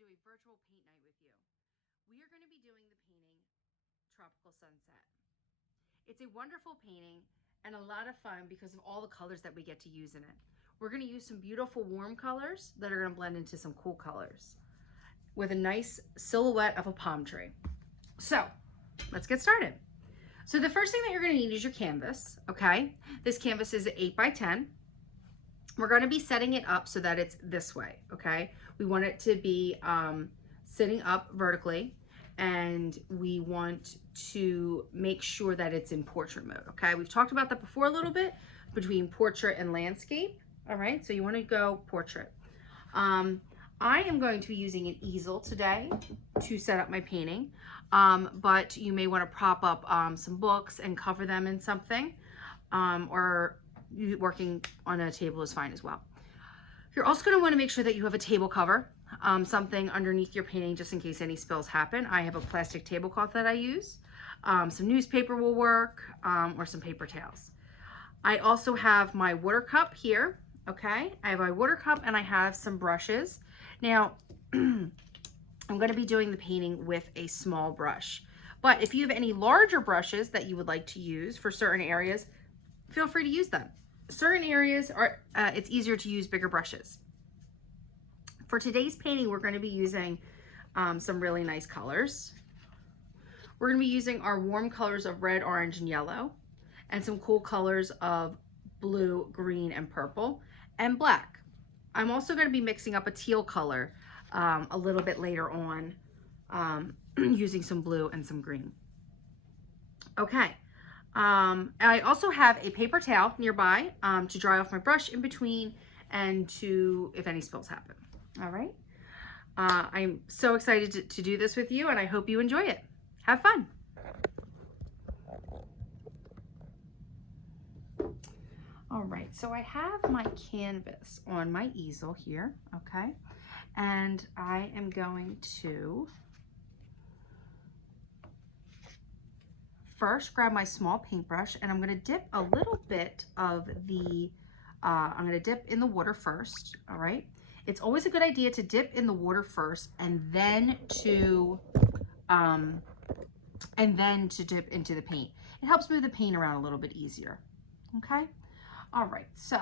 do a virtual paint night with you. We are going to be doing the painting Tropical Sunset. It's a wonderful painting and a lot of fun because of all the colors that we get to use in it. We're going to use some beautiful warm colors that are going to blend into some cool colors with a nice silhouette of a palm tree. So let's get started. So the first thing that you're going to need is your canvas, okay? This canvas is 8 by 10. We're going to be setting it up so that it's this way, okay? We want it to be sitting up vertically, and we want to make sure that it's in portrait mode, okay? We've talked about that before a little bit, between portrait and landscape, all right? So you want to go portrait. I am going to be using an easel today to set up my painting, but you may want to prop up some books and cover them in something, or working on a table is fine as well. You're also going to want to make sure that you have a table cover, something underneath your painting just in case any spills happen. I have a plastic tablecloth that I use. Some newspaper will work, or some paper towels. I also have my water cup here, okay? I have my water cup and I have some brushes. Now, I'm going to be doing the painting with a small brush, but if you have any larger brushes that you would like to use for certain areas, feel free to use them. Certain areas are, it's easier to use bigger brushes. For today's painting, we're going to be using some really nice colors. We're going to be using our warm colors of red, orange, and yellow, and some cool colors of blue, green, and purple, and black. I'm also going to be mixing up a teal color a little bit later on, using some blue and some green. Okay. I also have a paper towel nearby to dry off my brush in between and to, if any spills happen. All right. I'm so excited to do this with you, and I hope you enjoy it. Have fun. All right, so I have my canvas on my easel here, okay? And I am going to first grab my small paintbrush, and I'm going to dip a little bit of the, I'm going to dip in the water first, all right? It's always a good idea to dip in the water first and then to dip into the paint. It helps move the paint around a little bit easier, okay? All right, so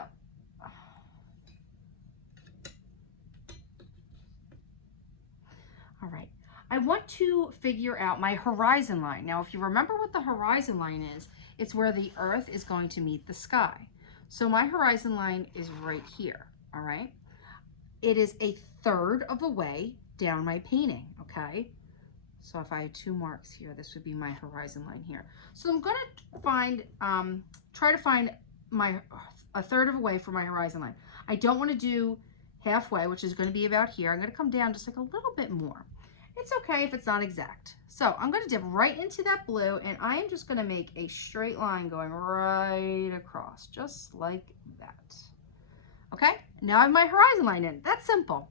all right, I want to figure out my horizon line. Now, if you remember what the horizon line is, it's where the earth is going to meet the sky. So my horizon line is right here, all right? It is a third of the way down my painting, okay? So if I had 2 marks here, this would be my horizon line here. So I'm gonna find, try to find a third of a way for my horizon line. I don't want to do halfway, which is going to be about here. I'm going to come down just like a little bit more. It's okay if it's not exact. So I'm going to dip right into that blue, and I am just going to make a straight line going right across, just like that. Okay, now I have my horizon line in. That's simple.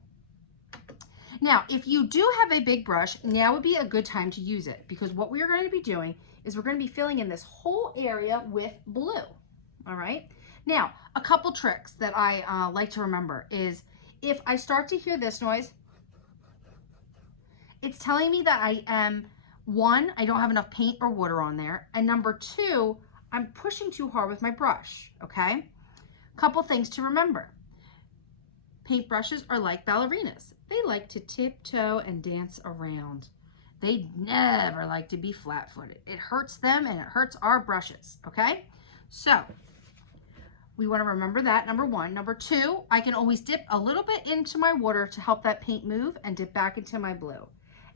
Now, if you do have a big brush, now would be a good time to use it, because what we are going to be doing is we're going to be filling in this whole area with blue. All right. Now, a couple tricks that I like to remember is if I start to hear this noise, it's telling me that I am, 1, I don't have enough paint or water on there, and number 2, I'm pushing too hard with my brush, okay? Couple things to remember. Paintbrushes are like ballerinas. They like to tiptoe and dance around. They never like to be flat-footed. It hurts them and it hurts our brushes, okay? So we want to remember that, number 1. Number 2, I can always dip a little bit into my water to help that paint move and dip back into my blue.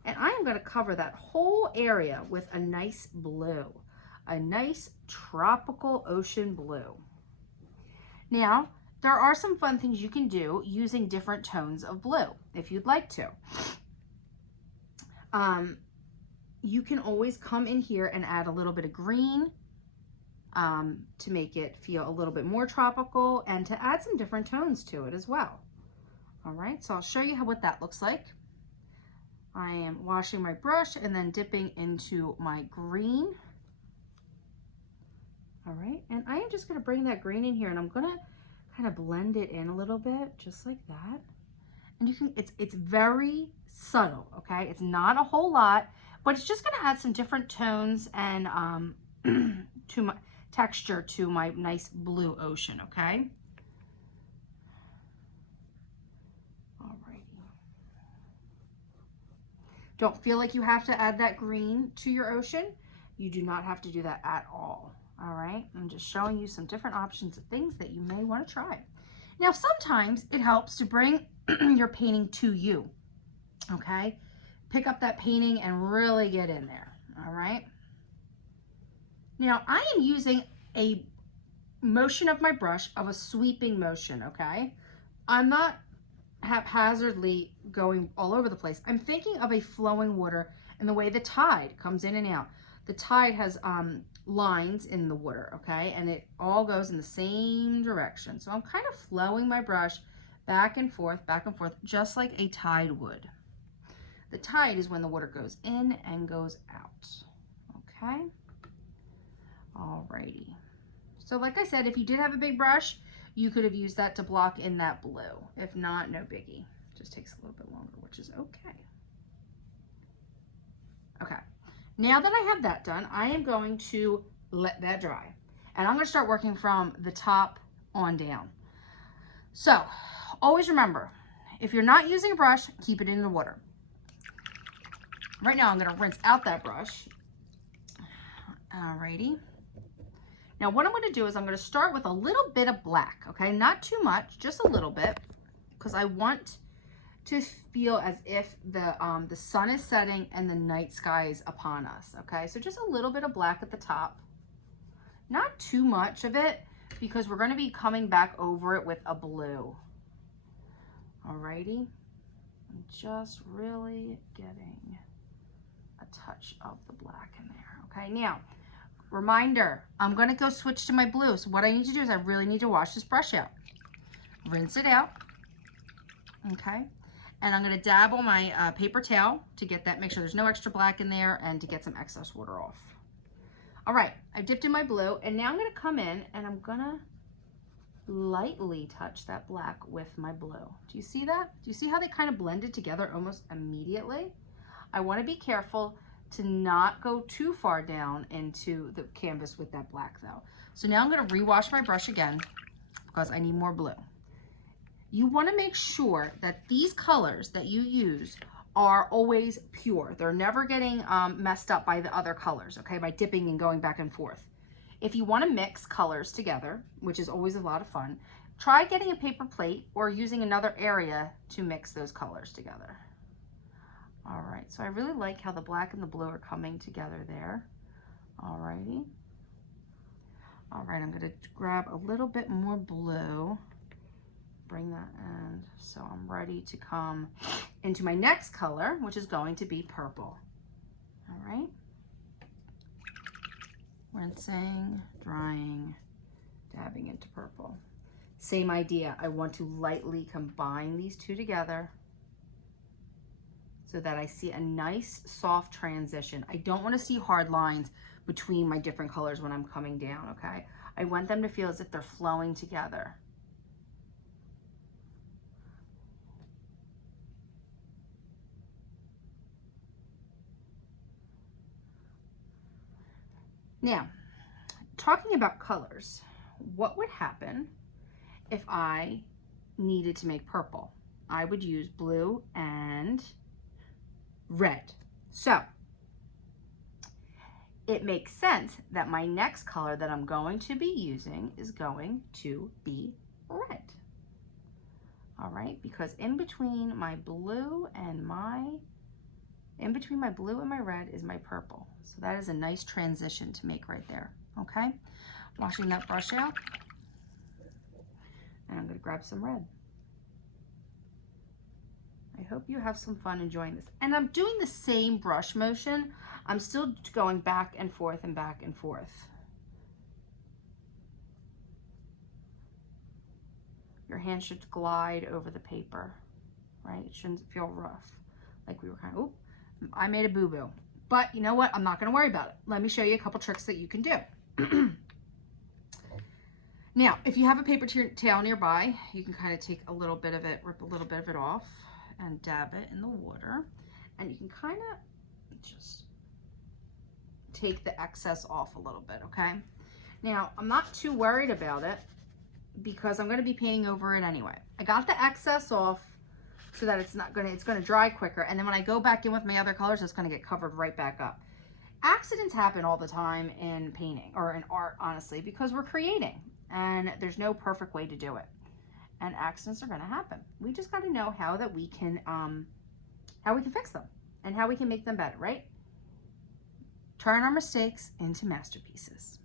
And I am going to cover that whole area with a nice blue, a nice tropical ocean blue. Now, there are some fun things you can do using different tones of blue if you'd like to. You can always come in here and add a little bit of green, to make it feel a little bit more tropical and to add some different tones to it as well. All right, so I'll show you what that looks like. I am washing my brush and then dipping into my green. All right, and I am just going to bring that green in here, and I'm going to kind of blend it in a little bit, just like that. And you can, it's very subtle, okay? It's not a whole lot, but it's just gonna add some different tones and to my texture to my nice blue ocean, okay? Alrighty. Don't feel like you have to add that green to your ocean. You do not have to do that at all. All right, I'm just showing you some different options of things that you may want to try. Now, sometimes it helps to bring your painting to you, okay? Pick up that painting and really get in there, all right? Now, I am using a motion of my brush of a sweeping motion, okay? I'm not haphazardly going all over the place. I'm thinking of a flowing water and the way the tide comes in and out. The tide has lines in the water, okay? And it all goes in the same direction. So I'm kind of flowing my brush back and forth, just like a tide would. The tide is when the water goes in and goes out, okay? Alrighty. So like I said, if you did have a big brush, you could have used that to block in that blue. If not, no biggie. Just takes a little bit longer, which is okay. Okay. Now that I have that done, I am going to let that dry. And I'm going to start working from the top on down. So, always remember, if you're not using a brush, keep it in the water. Right now, I'm going to rinse out that brush. Alrighty. Now, what I'm going to do is I'm going to start with a little bit of black, okay? Not too much, just a little bit, because I want to feel as if the sun is setting and the night sky is upon us, okay? So just a little bit of black at the top. Not too much of it, because we're going to be coming back over it with a blue. Alrighty. I'm just really getting a touch of the black in there, okay? Now, reminder, I'm going to go switch to my blue. So what I need to do is I really need to wash this brush out. Rinse it out, okay? And I'm going to dab on my paper towel to get that, make sure there's no extra black in there, and to get some excess water off. All right, I've dipped in my blue, and now I'm going to come in and I'm going to lightly touch that black with my blue. Do you see that? Do you see how they kind of blended together almost immediately? I want to be careful to not go too far down into the canvas with that black though. So now I'm going to rewash my brush again because I need more blue. You want to make sure that these colors that you use are always pure. They're never getting messed up by the other colors, okay, by dipping and going back and forth. If you want to mix colors together, which is always a lot of fun, try getting a paper plate or using another area to mix those colors together. All right, so I really like how the black and the blue are coming together there. All righty. All right, I'm going to grab a little bit more blue. Bring that in, so I'm ready to come into my next color, which is going to be purple. All right. Rinsing, drying, dabbing into purple. Same idea. I want to lightly combine these two together so that I see a nice soft transition. I don't want to see hard lines between my different colors when I'm coming down, okay? I want them to feel as if they're flowing together. Now, talking about colors, what would happen if I needed to make purple? I would use blue and red. So, it makes sense that my next color that I'm going to be using is going to be red. All right, because in between my blue and my red is my purple. So that is a nice transition to make right there, okay? Washing that brush out. And I'm gonna grab some red. I hope you have some fun enjoying this. And I'm doing the same brush motion. I'm still going back and forth and back and forth. Your hand should glide over the paper, right? It shouldn't feel rough. Like we were kind of, oop, I made a boo-boo. But you know what? I'm not going to worry about it. Let me show you a couple tricks that you can do. Now, if you have a paper towel nearby, you can kind of take a little bit of it, rip a little bit of it off. and dab it in the water. And you can kind of just take the excess off a little bit, okay? Now, I'm not too worried about it because I'm gonna be painting over it anyway. I got the excess off so that it's gonna dry quicker. And then when I go back in with my other colors, it's gonna get covered right back up. Accidents happen all the time in painting or in art, honestly, because we're creating and there's no perfect way to do it. And accidents are gonna happen. We just gotta know how we can fix them and how we can make them better, right? Turn our mistakes into masterpieces.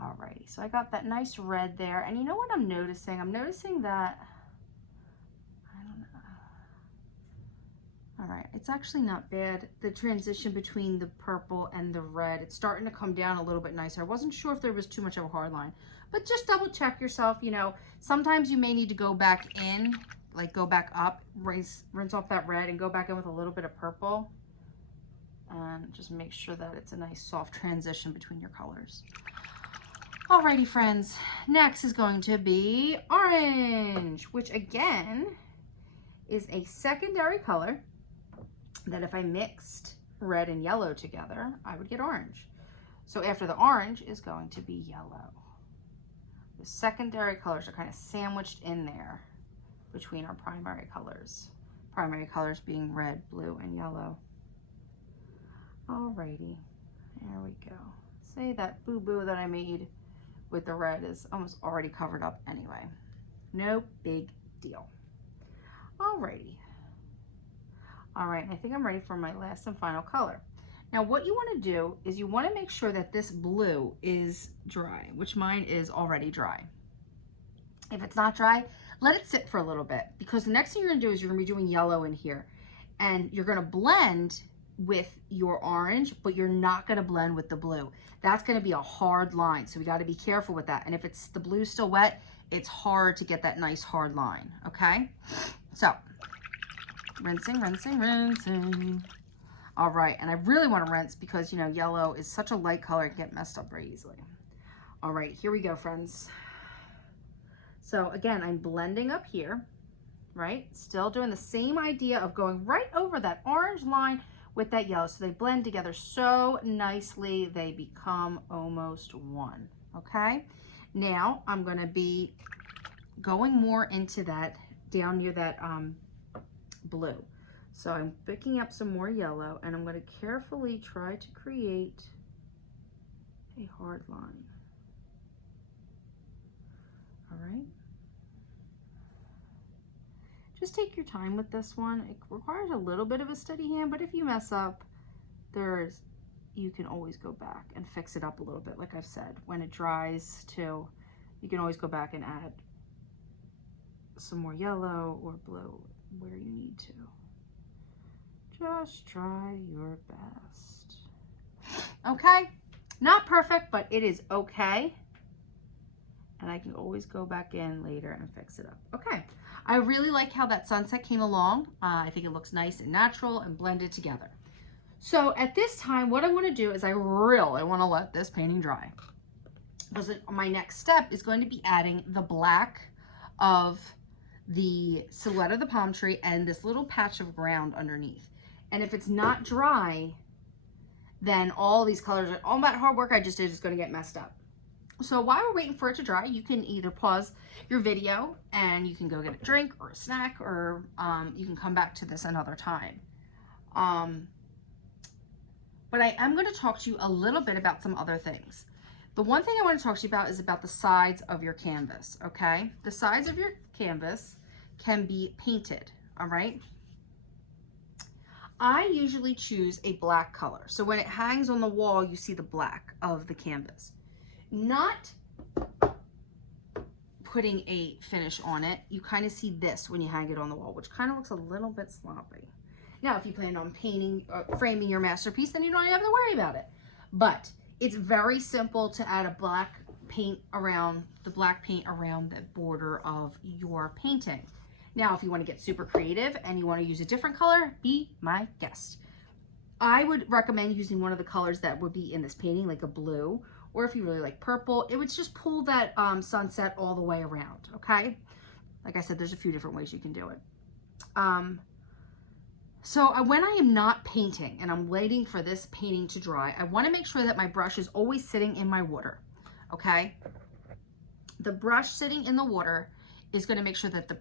Alrighty, so I got that nice red there. And you know what I'm noticing? I'm noticing that, I don't know. All right, it's actually not bad. The transition between the purple and the red, it's starting to come down a little bit nicer. I wasn't sure if there was too much of a hard line, but just double check yourself. You know, sometimes you may need to go back in, like go back up, rinse off that red and go back in with a little bit of purple. And just make sure that it's a nice soft transition between your colors. Alrighty, friends, next is going to be orange, which again is a secondary color that if I mixed red and yellow together, I would get orange. So after the orange is going to be yellow. The secondary colors are kind of sandwiched in there between our primary colors. Primary colors being red, blue, and yellow. Alrighty, there we go. Say that boo-boo that I made with the red is almost already covered up anyway. No big deal. Alrighty. All right, I think I'm ready for my last and final color. Now what you want to do is you want to make sure that this blue is dry, which mine is already dry. If it's not dry, let it sit for a little bit, because the next thing you're going to do is you're going to be doing yellow in here, and you're going to blend with your orange, but you're not going to blend with the blue. That's going to be a hard line, so we got to be careful with that. And if it's the blue still wet, it's hard to get that nice hard line, okay? So rinsing, rinsing, rinsing. All right, and I really want to rinse because, you know, yellow is such a light color, it can get messed up very easily. All right, here we go, friends. So again, I'm blending up here, right? Still doing the same idea of going right over that orange line with that yellow. So they blend together so nicely, they become almost one, okay? Now I'm gonna be going more into that, down near that blue. So I'm picking up some more yellow and I'm gonna carefully try to create a hard line. All right. Just take your time with this one. It requires a little bit of a steady hand, but if you mess up, you can always go back and fix it up a little bit. Like I've said, when it dries too, you can always go back and add some more yellow or blue where you need to. Just try your best. Okay, not perfect, but it is okay. And I can always go back in later and fix it up. Okay, I really like how that sunset came along. I think it looks nice and natural and blended together. So at this time, what I want to do is I really want to let this painting dry. Because my next step is going to be adding the black of the silhouette of the palm tree and this little patch of ground underneath. And if it's not dry, then all these colors, all that hard work I just did is going to get messed up. So while we're waiting for it to dry, you can either pause your video and you can go get a drink or a snack, or you can come back to this another time. But I am going to talk to you a little bit about some other things. The one thing I want to talk to you about is about the sides of your canvas, okay? The sides of your canvas can be painted, all right? I usually choose a black color. So when it hangs on the wall, you see the black of the canvas. Not putting a finish on it, you kind of see this when you hang it on the wall, which kind of looks a little bit sloppy. Now, if you plan on painting, framing your masterpiece, then you don't have to worry about it. But it's very simple to add a black paint around the border of your painting. Now, if you want to get super creative and you want to use a different color, be my guest. I would recommend using one of the colors that would be in this painting, like a blue, or if you really like purple, it would just pull that sunset all the way around, okay? Like I said, there's a few different ways you can do it. When I am not painting and I'm waiting for this painting to dry, I want to make sure that my brush is always sitting in my water, okay? The brush sitting in the water is going to make sure that the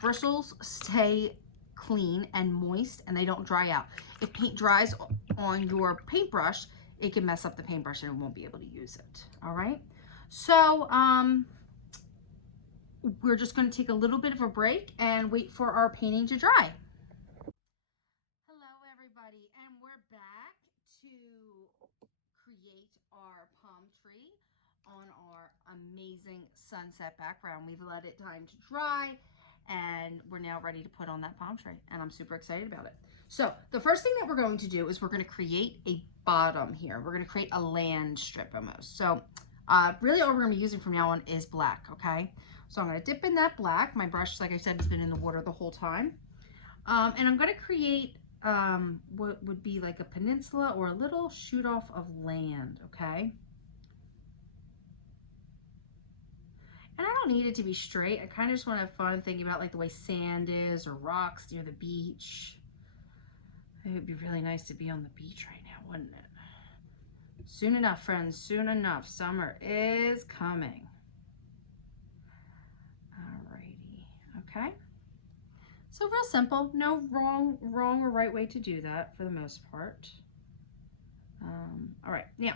bristles stay clean and moist and they don't dry out. If paint dries on your paintbrush, it can mess up the paintbrush and it won't be able to use it, all right? So we're just going to take a little bit of a break and wait for our painting to dry. Hello everybody, and we're back to create our palm tree on our amazing sunset background. We've let it time to dry and we're now ready to put on that palm tree, and I'm super excited about it. So the first thing that we're going to do is we're going to create a bottom here. We're going to create a land strip almost. So really all we're going to be using from now on is black, okay? So I'm going to dip in that black. My brush, like I said, has been in the water the whole time. And I'm going to create what would be like a peninsula or a little shoot off of land, okay? And I don't need it to be straight. I kind of just want to have fun thinking about like the way sand is or rocks near the beach. It would be really nice to be on the beach right now, wouldn't it? Soon enough, friends, soon enough. Summer is coming. Alrighty, okay. So real simple, no wrong or right way to do that for the most part. All right, now,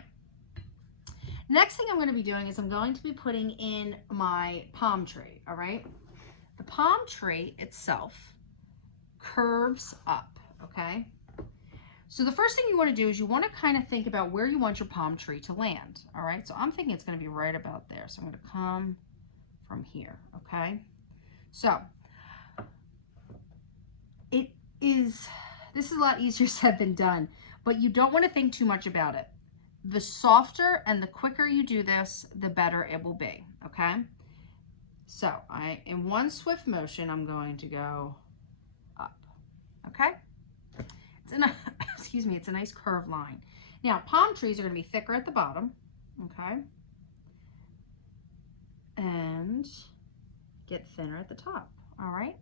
next thing I'm going to be doing is I'm going to be putting in my palm tree, all right? The palm tree itself curves up, okay? So the first thing you want to do is you want to kind of think about where you want your palm tree to land, all right? So I'm thinking it's going to be right about there. So I'm going to come from here, okay? So this is a lot easier said than done, but you don't want to think too much about it. The softer and the quicker you do this, the better it will be, okay? So in one swift motion, I'm going to go up, okay? Excuse me, it's a nice curved line. Now, palm trees are going to be thicker at the bottom, okay? And get thinner at the top, all right?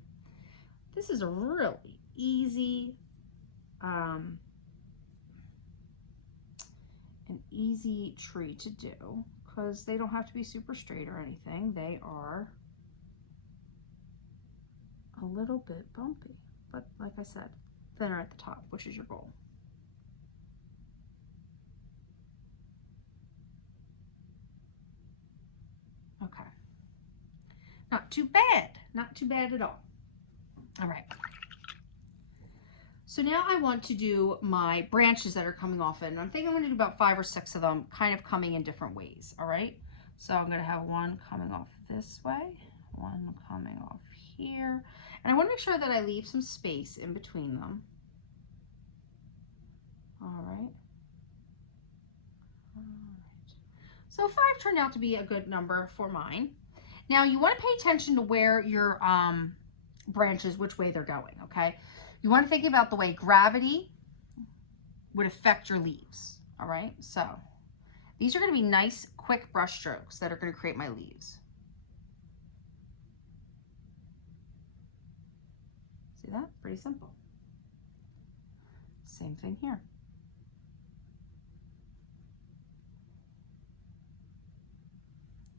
This is a really easy, an easy tree to do because they don't have to be super straight or anything. They are a little bit bumpy, but like I said, thinner at the top, which is your goal. Okay. Not too bad. Not too bad at all. All right. So now I want to do my branches that are coming off it. And I'm thinking I'm going to do about 5 or 6 of them kind of coming in different ways. All right. So I'm going to have one coming off this way, one coming off here. And I want to make sure that I leave some space in between them. All right. All right. So 5 turned out to be a good number for mine. Now you want to pay attention to where your branches, which way they're going, okay? You want to think about the way gravity would affect your leaves, all right? So these are going to be nice, quick brush strokes that are going to create my leaves. See that? Pretty simple. Same thing here.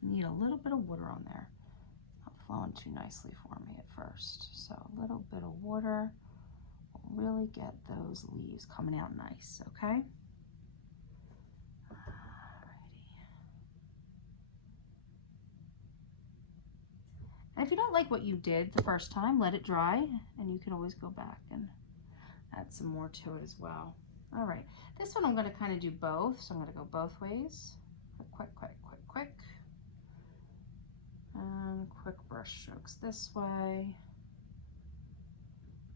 Need a little bit of water on there. Not flowing too nicely for me at first. So a little bit of water will really get those leaves coming out nice, okay? And if you don't like what you did the first time, let it dry, and you can always go back and add some more to it as well. All right, this one I'm going to kind of do both, so I'm going to go both ways. Quick, quick, quick, quick. And quick brush strokes this way.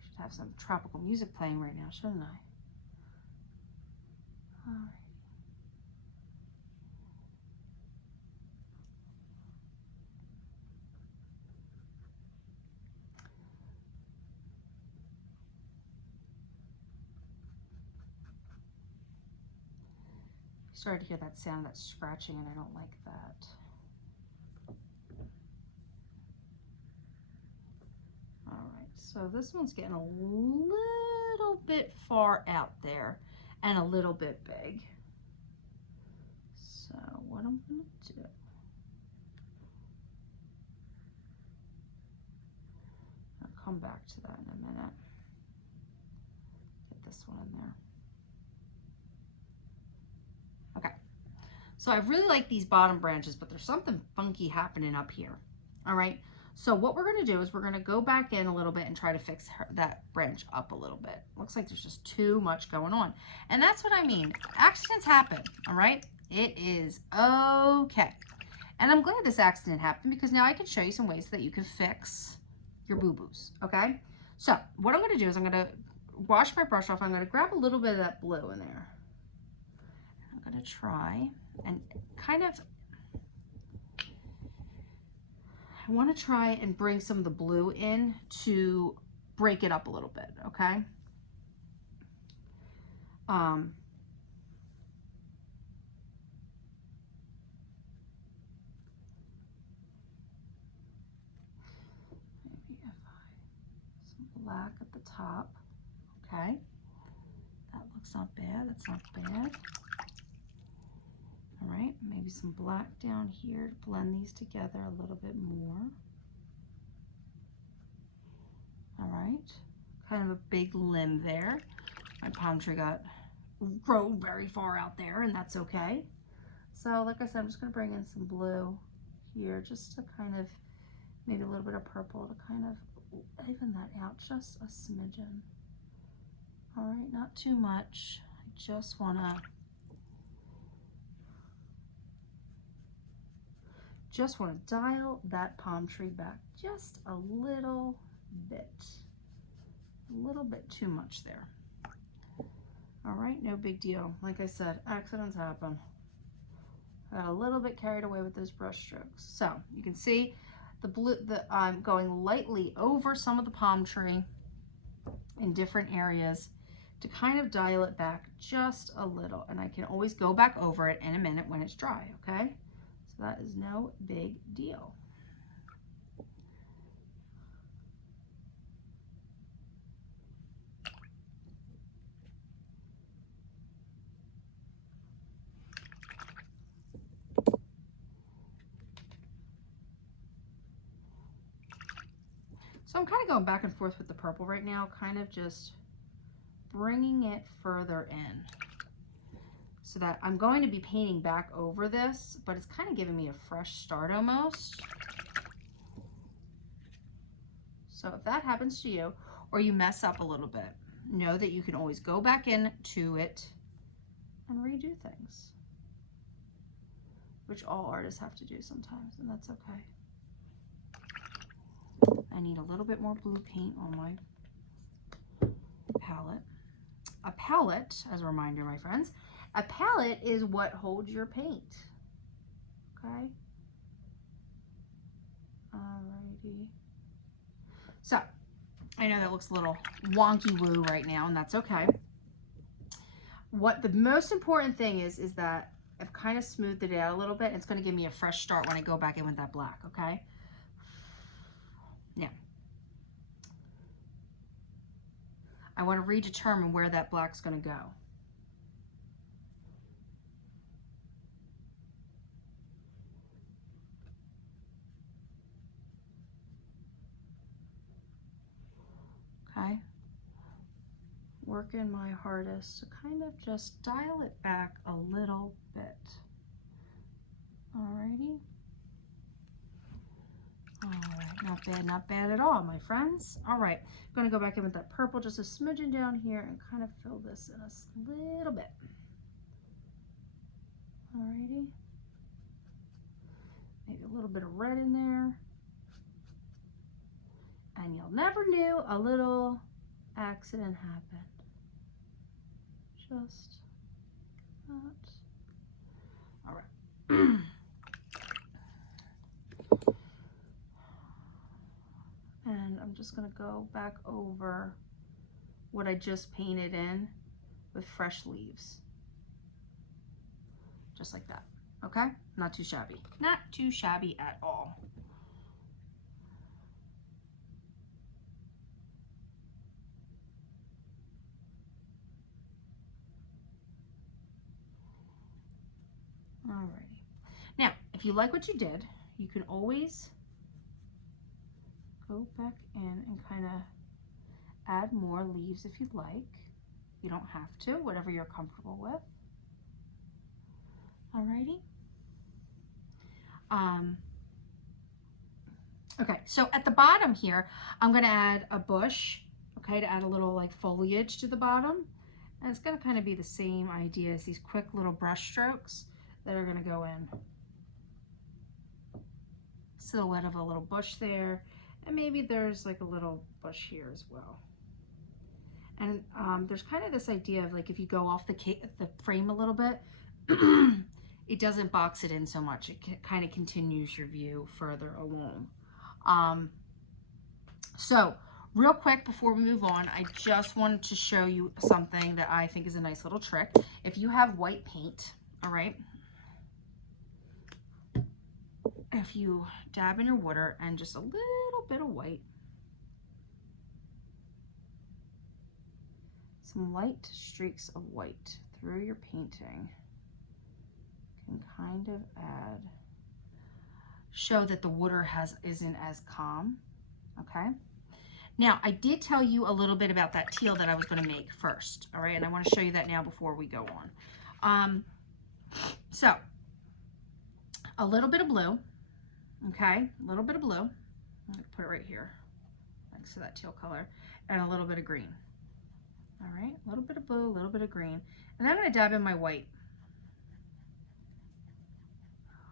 Should have some tropical music playing right now, shouldn't I? All right. Started to hear that sound, that scratching, and I don't like that. All right, So this one's getting a little bit far out there and a little bit big. So what I'm going to do, I'll come back to that in a minute. Get this one in there. Okay. So I really like these bottom branches, but there's something funky happening up here. All right. So what we're going to do is we're going to go back in a little bit and try to fix that branch up a little bit. Looks like there's just too much going on. And that's what I mean. Accidents happen. All right. It is okay. And I'm glad this accident happened because now I can show you some ways that you can fix your boo-boos. Okay. So what I'm going to do is I'm going to wash my brush off. I'm going to grab a little bit of that blue in there. I'm going to try and kind of, I want to try and bring some of the blue in to break it up a little bit, okay? Maybe if some black at the top, okay? That looks not bad, that's not bad. All right, maybe some black down here to blend these together a little bit more. All right, kind of a big limb there. My palm tree grow very far out there, and that's okay. So like I said, I'm just gonna bring in some blue here just to kind of, maybe a little bit of purple to kind of even that out just a smidgen. All right, not too much. I just wanna dial that palm tree back just a little bit too much there. All right, no big deal. Like I said, accidents happen. I got a little bit carried away with those brush strokes. So you can see I'm going lightly over some of the palm tree in different areas to kind of dial it back just a little. And I can always go back over it in a minute when it's dry, okay? So that is no big deal. So I'm kind of going back and forth with the purple right now, kind of just bringing it further in so that I'm going to be painting back over this, but it's kind of giving me a fresh start almost. So if that happens to you, or you mess up a little bit, know that you can always go back into it and redo things, which all artists have to do sometimes, and that's okay. I need a little bit more blue paint on my palette. A palette, as a reminder, my friends, a palette is what holds your paint, okay? Alrighty. So, I know that looks a little wonky woo right now, and that's okay. What the most important thing is that I've kind of smoothed it out a little bit. It's going to give me a fresh start when I go back in with that black, okay? Now, I want to redetermine where that black's going to go. Okay? Working my hardest to kind of just dial it back a little bit. Alrighty. Alright, not bad at all, my friends. Alright, I'm going to go back in with that purple, just a smidgen down here, and kind of fill this in a little bit. Alrighty. Maybe a little bit of red in there. And you'll never knew a little accident happened. Just that. Alright. And I'm just going to go back over what I just painted in with fresh leaves. Just like that. Okay? Not too shabby. Not too shabby at all. Alrighty. Now, if you like what you did, you can always go back in and kind of add more leaves if you'd like. You don't have to, whatever you're comfortable with. Alrighty. Okay, so at the bottom here, I'm gonna add a bush, okay, to add a little like foliage to the bottom. And it's gonna kind of be the same idea as these quick little brush strokes that are gonna go in. Silhouette of a little bush there, and maybe there's like a little bush here as well. And there's kind of this idea of like if you go off the frame a little bit, it doesn't box it in so much. It kind of continues your view further along. So real quick before we move on, I just wanted to show you something that I think is a nice little trick. If you have white paint, all right, if you dab in your water and just a little bit of white, some light streaks of white through your painting can kind of show that the water isn't as calm, okay? Now, I did tell you a little bit about that teal that I was gonna make first, all right? And I wanna show you that now before we go on. So, a little bit of blue, okay? A little bit of blue. I'm gonna put it right here next to that teal color, and a little bit of green. All right, a little bit of blue, a little bit of green. And I'm gonna dab in my white.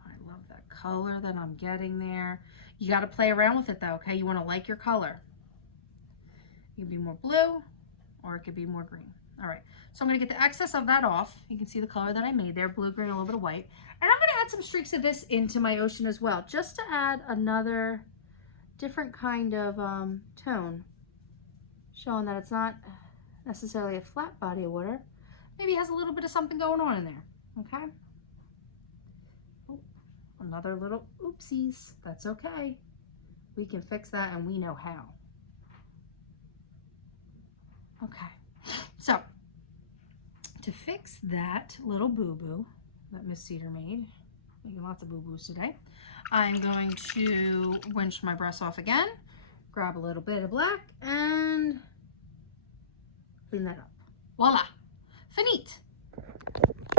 I love that color that I'm getting there. You gotta play around with it though, okay? You wanna like your color. It can be more blue or it could be more green. All right, so I'm gonna get the excess of that off. You can see the color that I made there, blue, green, a little bit of white. And I'm gonna add some streaks of this into my ocean as well, just to add another different kind of tone, showing that it's not necessarily a flat body of water. Maybe it has a little bit of something going on in there, okay? Oh, another little oopsies, that's okay. We can fix that and we know how. Okay, so to fix that little boo-boo that Miss Seder made, making lots of boo-boos today, I'm going to winch my brush off again, grab a little bit of black and clean that up. Voila, finite.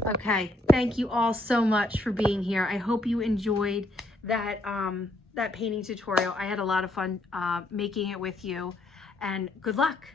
Okay, thank you all so much for being here. I hope you enjoyed that that painting tutorial. I had a lot of fun making it with you, and good luck.